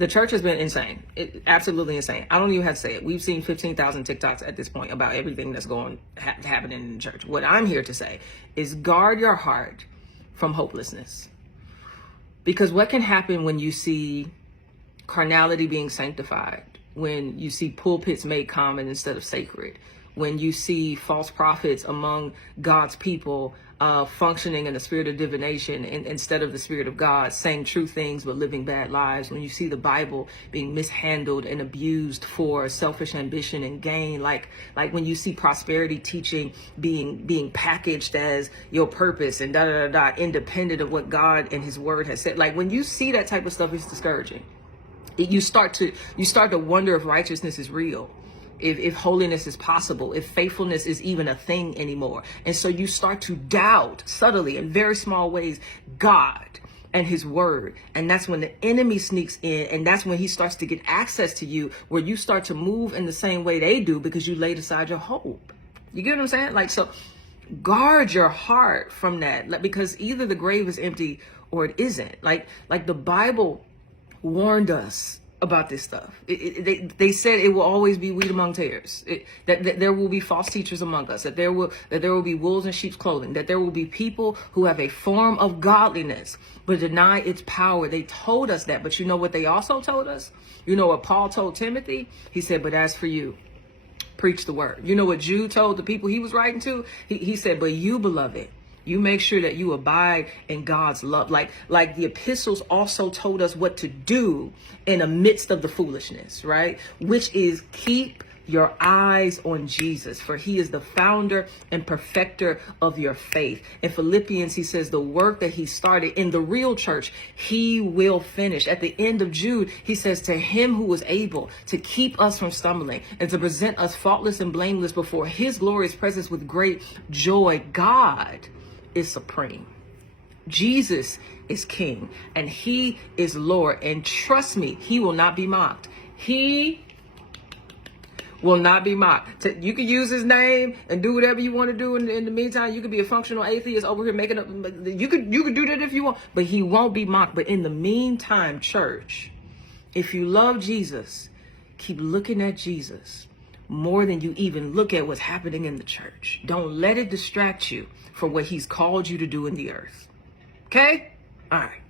The church has been insane. Absolutely insane. I don't even have to say it. We've seen 15,000 TikToks at this point about everything that's happening in the church. What I'm here to say is guard your heart from hopelessness. Because what can happen when you see carnality being sanctified, when you see pulpits made common instead of sacred, when you see false prophets among God's people functioning in the spirit of divination instead of the spirit of God, saying true things but living bad lives, when you see the Bible being mishandled and abused for selfish ambition and gain, like when you see prosperity teaching being packaged as your purpose and independent of what God and his word has said. Like when you see that type of stuff, it's discouraging. You start to wonder if righteousness is real, if holiness is possible, if faithfulness is even a thing anymore. And so you start to doubt subtly in very small ways God and his word. And that's when the enemy sneaks in, and that's when he starts to get access to you, where you start to move in the same way they do because you laid aside your hope. You get what I'm saying? Like, so guard your heart from that, because either the grave is empty or it isn't. Like the Bible warned us about this stuff. They said it will always be wheat among tares. That there will be false teachers among us. That there will be wolves in sheep's clothing. That there will be people who have a form of godliness but deny its power. They told us that. But you know what they also told us? You know what Paul told Timothy? He said, "But as for you, preach the word." You know what Jude told the people he was writing to? He said, "But you, beloved, you make sure that you abide in God's love." Like the epistles also told us what to do in the midst of the foolishness, right? Which is keep your eyes on Jesus, for he is the founder and perfecter of your faith. In Philippians, he says the work that he started in the real church, he will finish. At the end of Jude, he says, to him who was able to keep us from stumbling and to present us faultless and blameless before his glorious presence with great joy. God is supreme. Jesus is king, and he is Lord. And trust me, he will not be mocked. He will not be mocked. You can use his name and do whatever you want to do. In the meantime, you could be a functional atheist over here making up. You could do that if you want, but he won't be mocked. But in the meantime, church, if you love Jesus, keep looking at Jesus more than you even look at what's happening in the church. Don't let it distract you from what he's called you to do in the earth. Okay? All right.